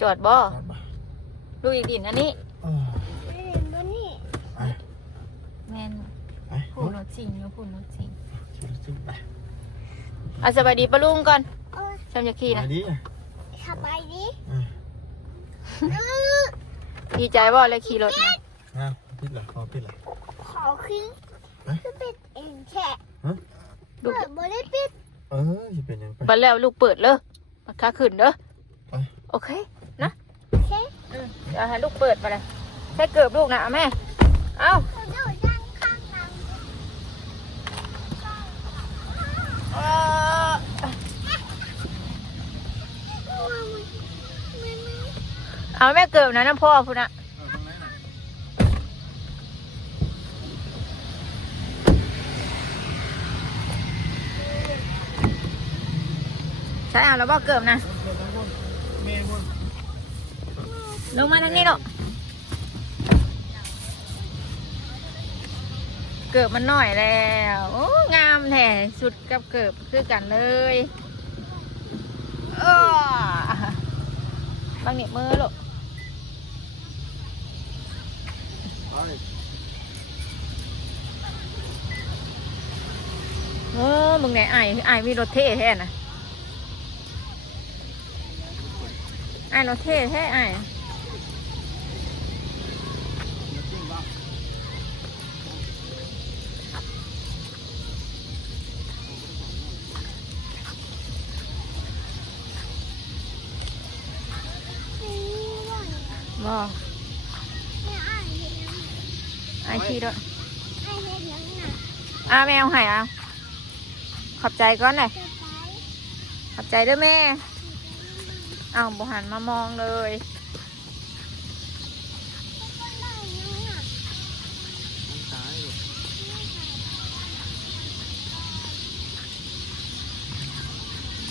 จอดบ่ดูอีกดินอันนี้แม่นผู้รถจริงอยู่ผู้รถจริงเอาสบายดีปะลุงก่อนฉันจะขี่นะสบายดีดีใจบ่เลยขี่รถนะปิดเหรอขอปิดเหรอขอขึ้นปิดเองแค่ลูกบ่ได้ปิดจะเป็นยังไงบัดแล้วลูกเปิดเลยมาค้าขึ้นเด้อโอเคนะโอเคเดี๋ยวให้ลูกเปิดมาเลยใช้เกือบลูกนะแม่เอ้าเอาแม่เกิบนะน้ำพ่อพูดนะใช่เอาแล้วบอกเกิบนะลงมาทางนี้หรอกเกิบมันหน่อยแล้วโอ้งามแท้สุดกับเกิบคือกันเลยบางนิดมือลูกมึงไหนไอ้มีรถเท่แท้นะไอ้รถเท่แท้ไอ้บ่ไอ้ขี้ด้วยแมวให้เอาขอบใจก่อนเลยขอบใจด้วยแม่เอาบุหันมามองเลย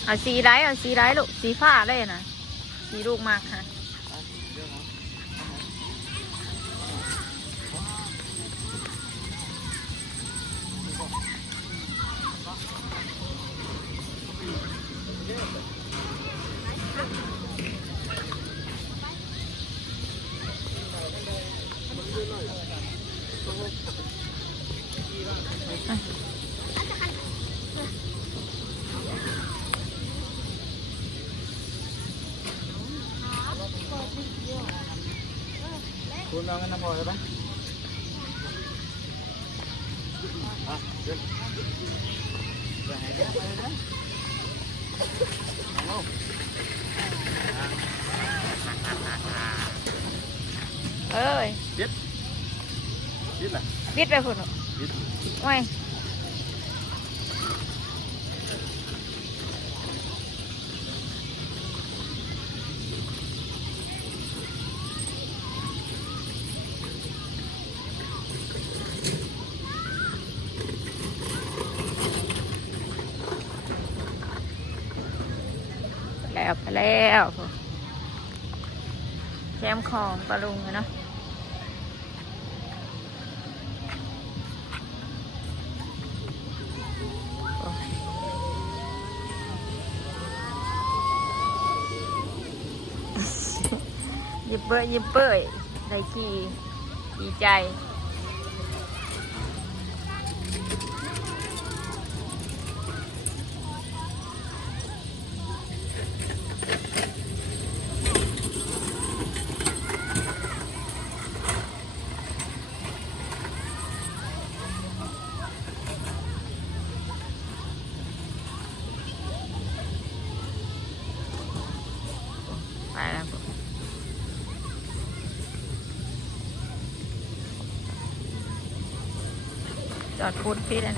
เอาสีไรลูกสีฟ้าเลยนะสีลูกมากค่ะคุณเอาเงินน้ำพอใช่ปะเอ้ยบิดแหละบิดไปพุ่นไม่แล้วไปแล้วแคมของปลาลุงเนาะยิบเปื่อยได้ขี่ดีใจไปแล้วจอดพูดพี่เลย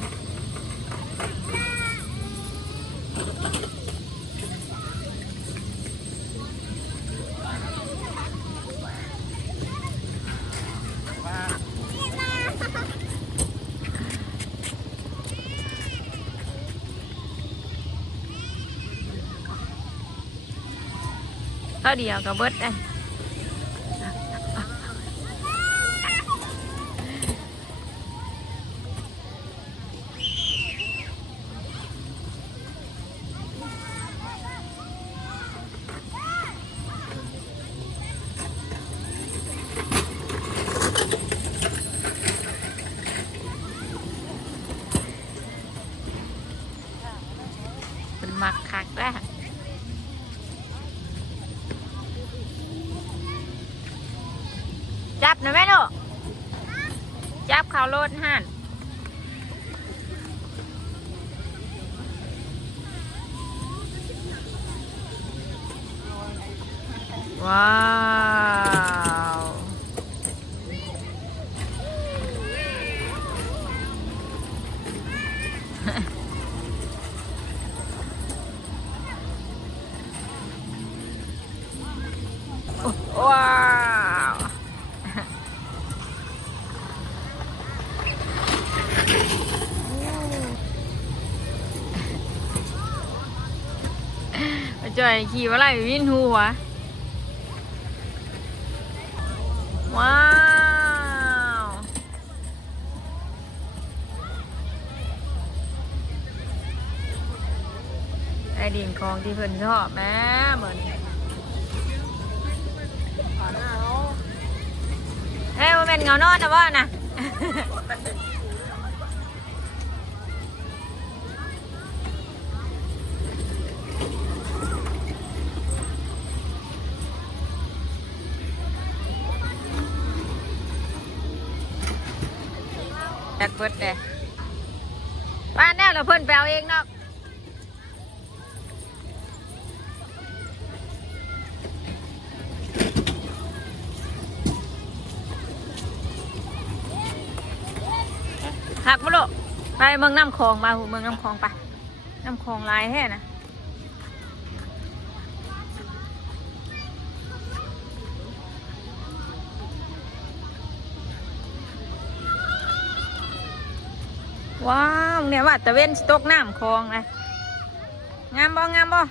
ก็เดียวกับเบิร์ดได้ นะแม่ลูกจับเขารถหันว้าวว้าวจอยขี่ว่าไรวินหัวว้าวไอดินของที่เพิ่นชอบแม่เหมือนเอ้ยมันเป็นเงานอนนะว่านะจักเบิดเลยบ้านแน่เราเพิ่นแปลเองเนาะหักมาลูกไปเมืองน้ำคลองมาหูเมืองน้ำคลองไปน้ำคลองลายแท้นะว้าวเนี่ยว่าตะเวนสต๊อกน้ำคลองเลยงามบ่งามบ่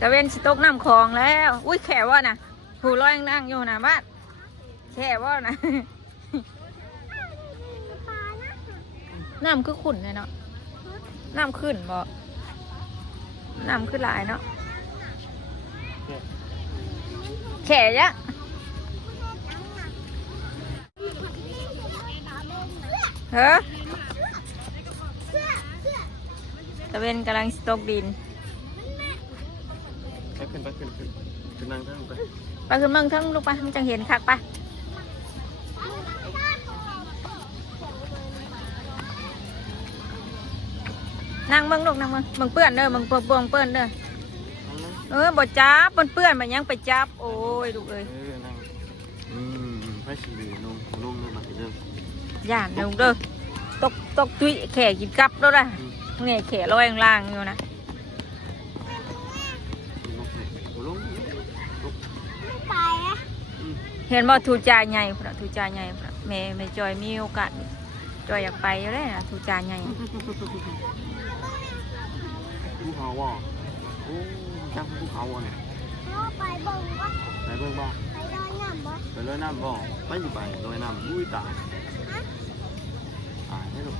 ตะเวนสต๊อกน้ำคลองแล้วอุ้ยแขวว่าน่ะผู้ลอยนั่งอยู่นะบ้านแค่ว่านะ น้ำคือขุ่นเลยเนาะน้ำขึ้นบ่น้ำขึ้นหลายเนาะแข่ยะเฮ้อตะเวนกำลังสต๊อกดินไปขึ้นนั่งทั้งไปไปขึ้นเมืองทั้งลูกไปมันจังเห็นคักไปนั่งเมืองลูกนั่งเมืองเปื้อนเด้อเมืองเปื้อนเด้อบ่จับเปื้อนมันยังไปจับโอ้ยลูกเอ้ยนั่งไปสิลือนมเด้อมาเด้อย่านลูกเด้อตกจุ้ยแข่กินกับแล้วนะเนี่ยแข่ลอยล่างอยู่นะเห็นบ่ทูจ่าใหญ่พระทูจ่าใหญ่พระแม่จอยมีโอกาสจอยอยากไปอยู่เลยนะทูจ่าใหญ่ภูเขาว่ะโอ้จังภูเขาว่ะเนี่ยไปเบิ่งบ่ไปเบิ่งบ่ไปลอยน้ำบ่ไปลอยน้ำบ่ไปสิไปลอยน้ำอุ้ยตายให้ลูก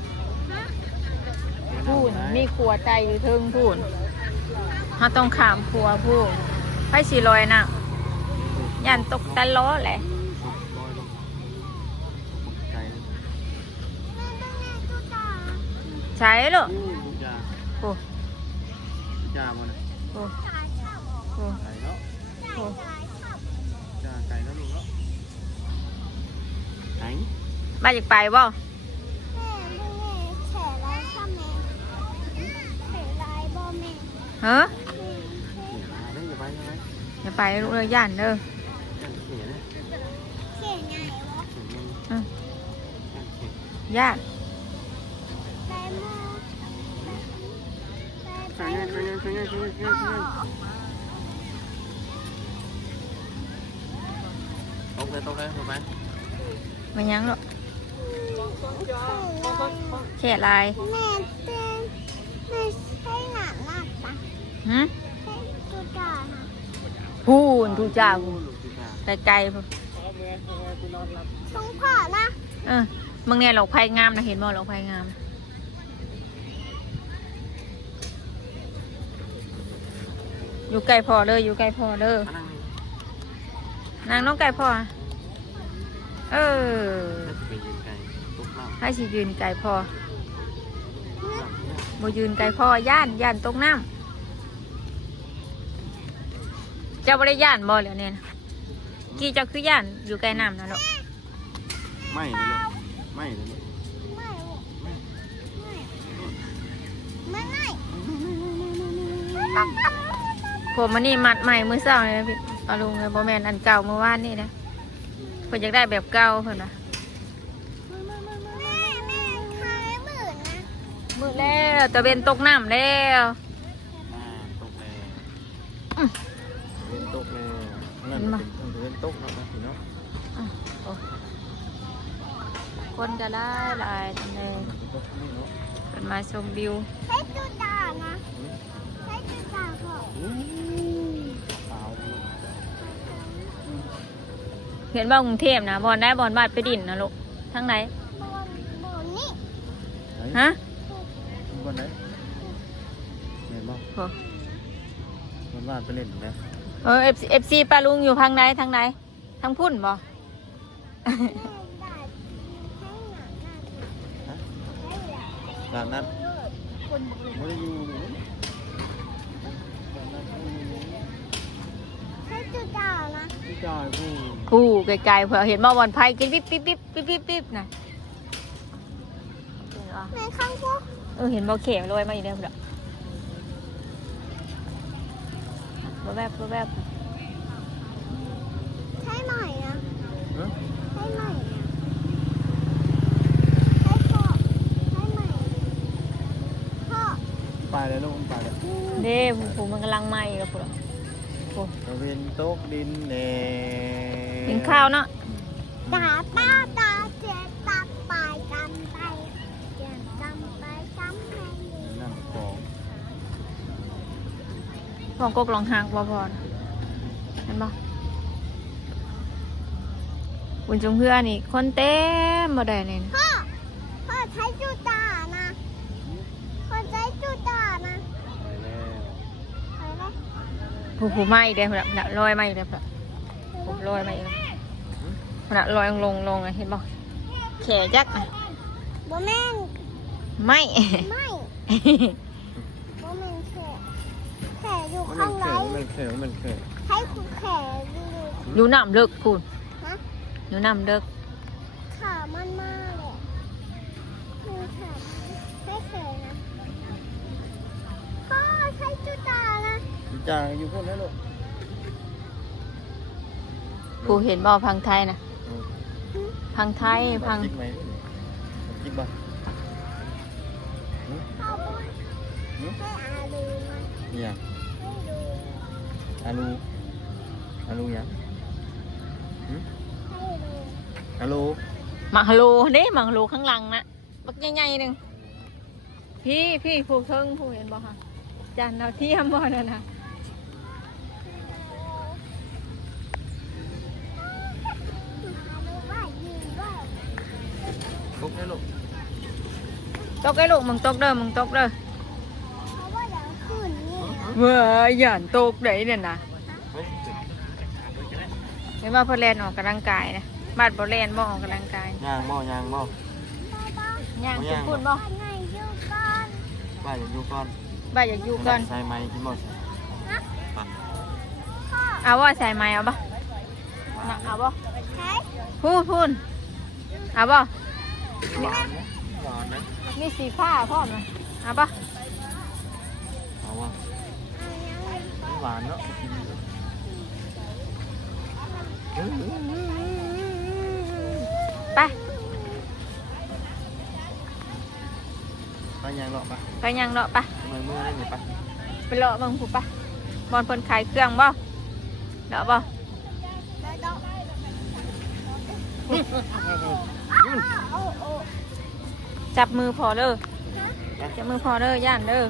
พูนมีขัวใจอยู่เทิงพูนเขาต้องขามขัวพูนไปสิลอยน่ะยันตกตะล้อแหละใช่หรอโอ้จ่ามันโอ้โอ้ไก่เนาะโอ้จ่าไก่แล้วลูกเนาะไก่มาจากไปบ่ฮะอย่าไปลูกเลยย่านเด้อย่านตกเลยถูกไหมไม่ยั้งหรอกแค่ลายแม่ใช่หนังน่ะปะตูจ่าค่ะพูนทูจ่าไกลต้องผ่านะมึงเนี่ยหลอกไผ่งามนะเห็นบ่หลอกไผ่งามอยู่ไกลพอเลยอยู่ไกลพอเลยนางน้องไก่พ่อให้สิยืนไก่พ่อบ่ยืนไก่พ่อย่านตกน้ำ เจ้าบ่ได้ย่านบ่แล้วเนี่ยนะกี่เจ้าคือย่านอยู่ใกล้น้ำนะลูก ไม่เลยลูกไม่เลยลูก ไม่ไม่ไม่ ผมมันนี่มัดใหม่มื้อเช้าเลยนะพี่ปลาลุงเลยบ่แม่นอันเก่าเมื่อวานนี่นะเพิ่นอยากได้แบบเก่าเพิ่นน่ะ แม่ทายหมื่นนะ มื้อแล้วตะเวนตกน้ำแล้ว ตกแล้วเป็นตกแล้วนั่นเป็นตกแล้วนะพี่น้อง โอ้คนก็หลายจังเลย ตกนี่เนาะ เพิ่นมาชมวิว ใช้จุดานะใช้จุดาก่อน สาว เห็นว่ากรุงเทพนะบอนได้บอนบาดไปดินนะลูกทั้งไหน บนนี่ ฮะ บนไหนเห็นบ่ โอ้ บนบ้านไปเล่นนะ FC ปลาลุงอยู่ทางไหนทางไหนทางพุ่นบ่ ร้านนั้นไม่ได้อยู่ ใช้จุดานะ พี่จอยผู้ คู่ไกลๆเผื่อเห็นบ่บอนไผ่กินปิ๊บปิ๊บปิ๊บปิ๊บปิ๊บปิ๊บนะเห็นบ่ แม่ข้างพวก เห็นบ่เข็มลอยมาอยู่เด้อพุ่นบ่แบบบ่แบบ ใช้หน่อยนะ เนาะ ใช้หน่อยนะใช้พ่อใช้ใหม่พ่อ ไปเลยลูกไปเลย เด้ผู้มันกำลังไหม้กับพุ่นโอ้ ตะเวนตกดินแน่ กินข้าวเนาะ ตาตาตาเจ็บตาไปกันไปเจ็บจำไปจำไป นั่งของ พอกกลองหักบ่พอนะเห็นบ่บุญจงเพื่อนี่คนเต็มบ่ได้นี่ พ่อพ่อใช้จุดานะพ่อใช้จุดานะ ไปแล้ว ไปไหม ผู้ไหม้เด้อพุ่นน่ะลอยไหม้เด้อพุ่นผู้ลอยไหม้เด้อพุ่นน่ะลอยลงเห็นบ่แขจักน่ะ บ่แม่น ไหม้ ไม่บ่แม่นแขอยู่ มัน ข้างใน เขินมันเขิน ให้คุณแขอยู่ อยู่น้ำเลิกคุณ ฮะ อยู่น้ำเลิก ขามันมากเลยมือขาให้แขนะพ่อใช้จุดานะ พี่จอยอยู่พวกนั้นลูก ผู้เห็นบ่พังไทยนะพังไทยพัง จิกไหมจิกบ่ พ่อบุญให้อาดูมา เนี่ย ให้ดู อาลูยัง ให้ดู อาลู หมักฮาโลเด้หมักฮาโลข้างหลังนะบักใหญ่ๆหนึ่งพี่ผู้เทิงผู้เห็นบ่คะจานเราวเทียมบ่นั่นนะ อาดูว่ายืนด้วย ปุ๊บนี่ลูก ตกไอ้ลูกมึงตกเด้อมึงตกเด้อ เพราะว่าเดี๋ยวขึ้นนี่นะ เว้ยหย่านตกได้เนี่ยนะเห็นว่าพอแลนออกกำลังกายนะบาดบ่แลนบ่ออกกำลังกาย ย่างบ่ย่างบ่ ย่างกินพุ่นบ่ ข้างในอยู่ก่อน บ้านอยู่ก่อน บ่อยากอยู่ก่อน ใส่ไม้กินหมด เอาว่าใส่ไม้เอาบ่น่ะเอาบ่ ใช้ พูนเอาบ่ หวานนะหวานนะ มีสีฟ้าพร้อมนะเอาบ่ เอาว่ะ เอายังไง หวานเนาะกิน ไป ไปย่างหรอกปะ ไปยังเลาะปะ เมื่อได้ไหมปะ ไปเลาะเบิ่งผู้ปะบอนเพิ่นขายเครื่องบ่เลาะบ่ แล้วต้องโอ้โอ้ จับมือพอเด้อจับมือพอเด้อย่านเด้อ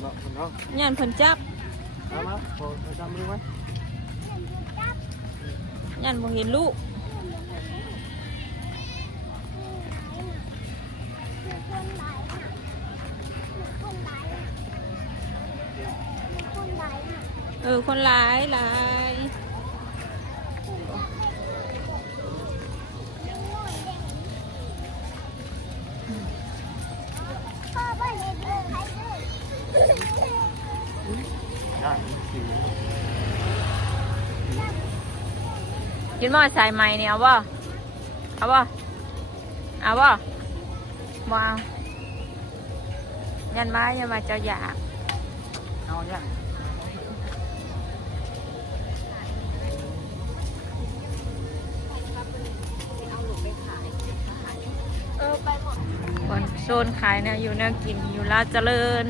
เนาะเนาะ ย่านเพิ่นจับ เอามาโผล่จำมือไว้ ย่านบ่เห็นลูกคนหลาย กินหม้อสายไหมเนี่ยเอาบ่เอาบ่เอาบ่บ่เอายันมาอย่ามาเจ้าอยากเอาอย่าง คนโซนขายนะอยู่แนวกินอยู่ลาดเจริญ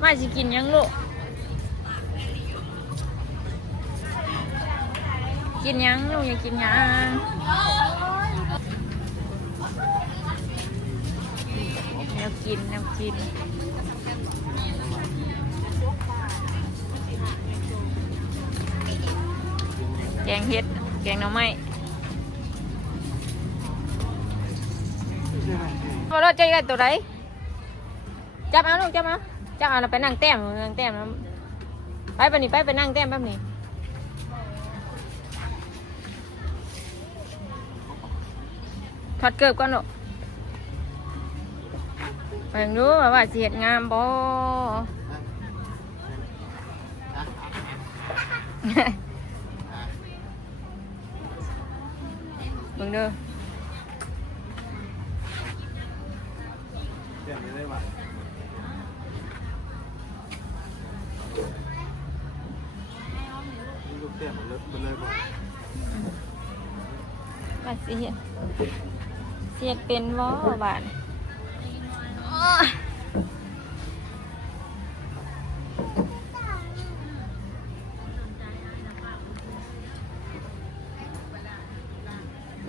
มาสิกินยังลูกกินยังลูกอยากกินยังแนวกินแนวกินแกงเห็ดแกงหน่อไม้พอเราใจกันตัวไหนจับเอาลูกจับเอาจับเอาเราไปนั่งแต้มนั่งแต้มไปไปนี่ไปนั่งแต้มแป๊บนี้ถอดเกือบก่อนลูกไปดูว่าเสียดงามบ่มึงเด้อเต้นไม่ได้ป่ะลูกเต้นมันเลยป่ะว่าเสียดเป็นบ่บาดน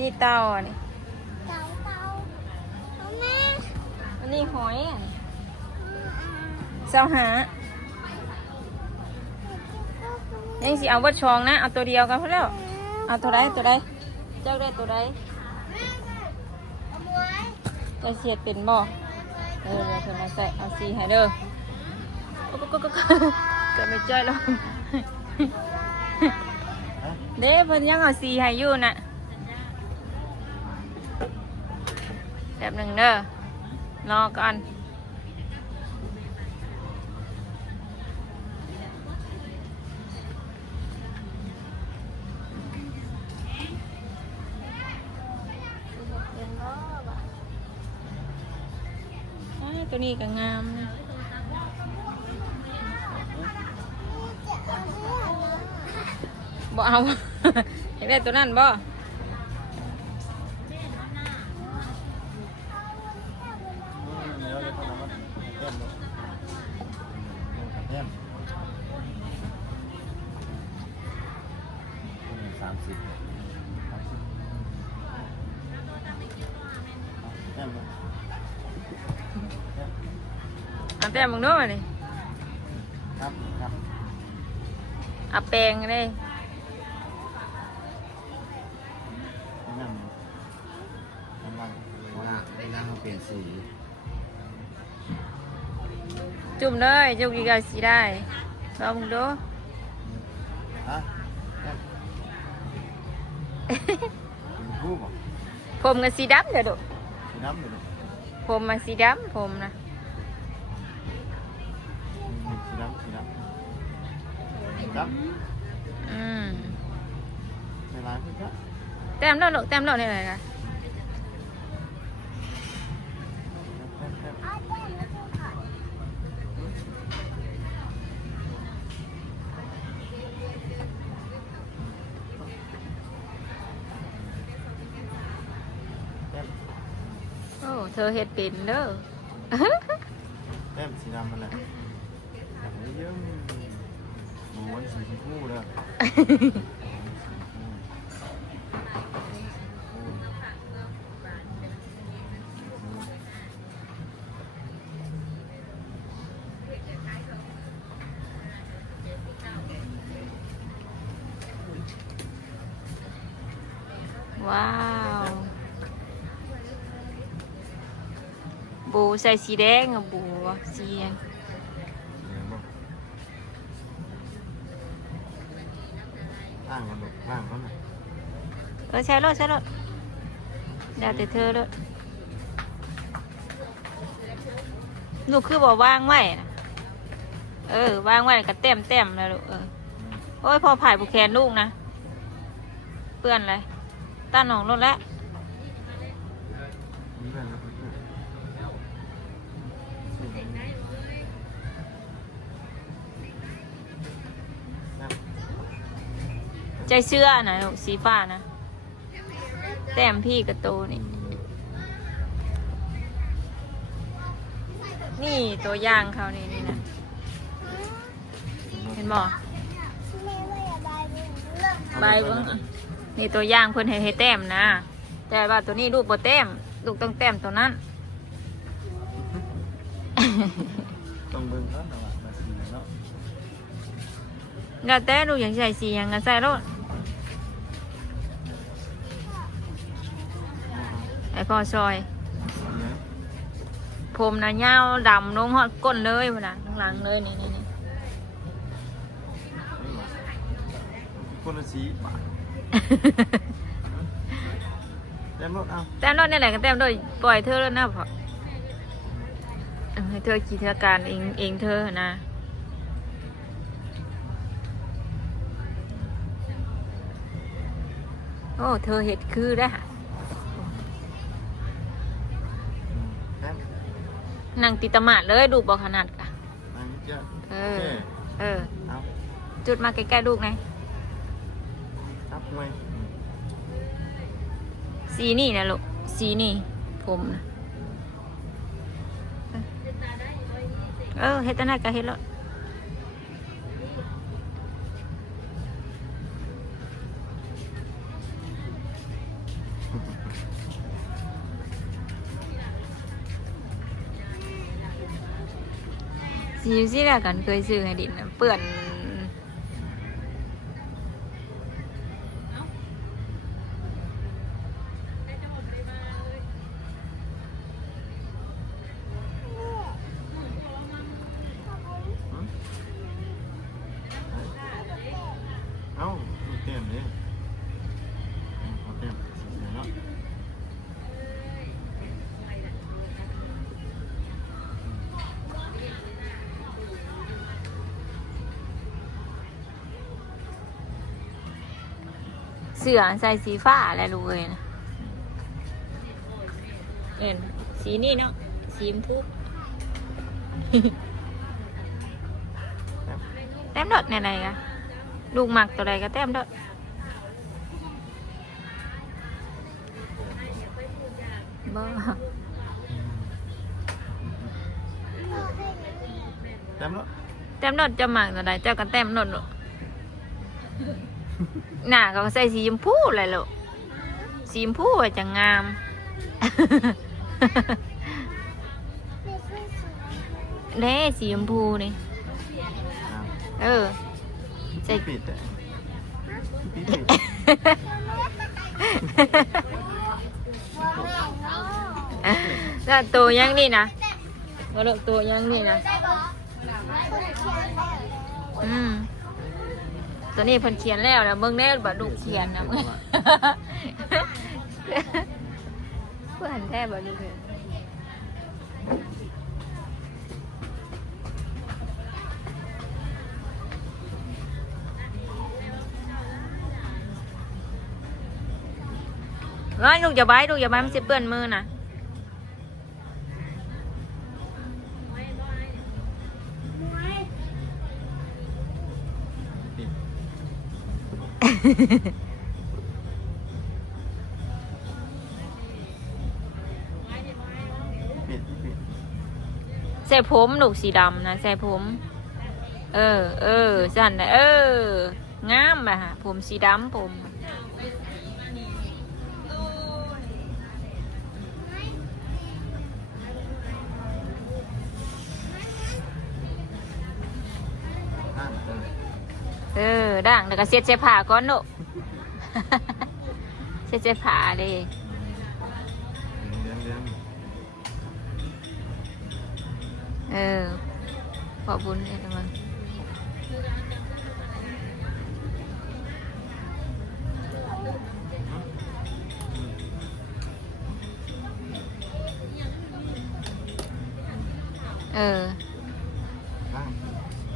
ี่เต่าอ่ะนี่ เต่าเอาแม่ อันนี้หอยอ่ะเจ้าหายังสิเอาวัดชองนะเอาตัวเดียวกันพอแล้วเอาตัวใดเจ้าได้ตัวใดจะเสียดเป็นบ่เดี๋ยวเธอมาใส่เอาสีให้เด้อก็ไม่ใจหรอกเด้เพิ่นยังเอาสีให้อยู่น่ะแบบหนึ่งเด้อรอก่อนตัวนี้ก็งามนะบ่เอา อยากได้ตัวนั้นบ่เอาแต่มึงด้วยนี่ครับเอาแปลงเลยเปลี่ยนสีจุ่มเลยจุ่มกี่กาสีได้ลองมึงดูฮะผมกับสีดำเดี๋ยวดูสีดำเดี๋ยวดูผมมาสีดำผมนะสีดำในร้านพี่ก็แต้มแล้วลูกแต้มแล้วนี่อะไรกันโอ้เธอเฮ็ดเป็นเด้อแต้มสีดำมันแหละเยอะม้วนสีชมพูเลยว้าวบูใส่สีแดงอ่ะบูสีแดงล่างกันหมดล่างเขาหน่อยใช่รถเดี๋ยวแต่เธอเลยหนูคือบอกวางไว้นะวางไว้ก็เต็มแล้วลูก โอ้ยพอผ่ายผูกแขนลูกนะเปื้อนเลยตาหนองรถแล้ว นี่กันนะ ใจเสื้อนะลูกสีฟ้านะแต้มพี่กระโตนี่นี่ตัวอย่างเขานี่นี่นะเห็นบ่ แม่ว่าอย่าได้เรื่อง ใบเบิ้งอะนี่ตัวอย่างเพิ่นให้แต้มนะแต่ว่าตัวนี้ลูกบ่แต้มลูกต้องแต้มตัวนั้น ต้องเบิ่งก่อนนะว่ามาสีเนาะ แล้วแต่ลูกอยากใส่สีหยังก็ใส่รถไอพ่อซอย เนี่ย ผมนะยาวดำลงหอดก้นเลยพุ่นน่ะข้างหลังเลยนี่ นี่ว่าคนละสีบาทเต็มรถเอา แต้มรถนี่แหละก็แต้มด้วยปล่อยเธอแล้วนะพ่อให้เธอขี่เธอการเองเธอนะโอ้เธอเห็ดคือได้อ แต้ม นั่งติดตะหมาดเลยดูบอกขนาดกะ นั่นจะ เอ โอ อ เค เออ เอา จุดมาใกล้ๆลูกไง ครับมวย สีนี่นะลูกสีนี่ผมนะเออเฮ็ดตั้งแต่ก็เฮ็ดแล้วสีอยู่ที่แรกกันเคยซื้อให้ดินน่ะเปื่อนเอาเต็มเลยเอาเต็มเนาะ เสื้อใส่สีฟ้าอะไรลูกเอ้ยนะเอ็นสีนี่เนาะสีชมพูแต้มดดในไหนกะลูกหมักตัวใดก็แต้มดดบ่ เต็มแล้ว แต้มดดจะหมักตัวใดเจ้าก็แต้มดดลูกหน้าก็ใส่สีชมพูเลยลูกสีชมพูอะจะงาม เด้สีชมพูนี่เออใส่ ปิดอ่ะปิด แล้วตัวยังนี่นะมาลูกตัวยังนี่นะตัวนี้เพิ่นเขียนแล้วนะเบิ่งแน่บ่ลูกเขียนนะมึงเพื่อนแท้บ่ลูกเอ้ยร้อยลูกอย่าไว้ลูกอย่าไว้มันจะเปื้อนมือนะ ปิดปิด ใส่ผมลูกสีดำนะใส่ผม เออสั่นนะงามอะฮะผมสีดำผมด่างแล้วก็เสียดใส่ผ้าก่อนลูก เสียดใส่ผ้าเลย ขอบุญเลยนะมึง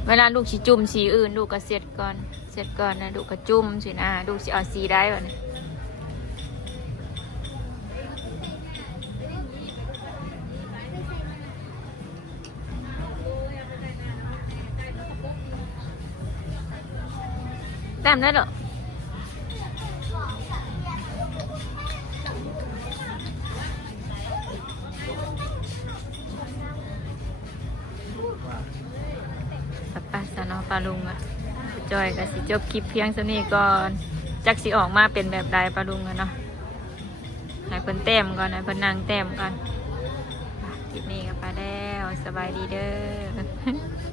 เวลาลูกสีจุ่มสีอื่นลูกก็เสร็จก่อน เสร็จก่อนนะดูกระจุ่มสินะดูสิเอาสีได้ก่อนนะแต้มได้เหรอป้าสนอปลาลุงอะจอยกับสิจบคลิปเพียงเท่านี้ก่อนจักสิออกมาเป็นแบบใดปลาลุงอะเนาะให้เพิ่นแต้มก่อนให้เพิ่นนั่งแต้มก่อนคลิปนี้ก็ไปแล้วสบายดีเด้อ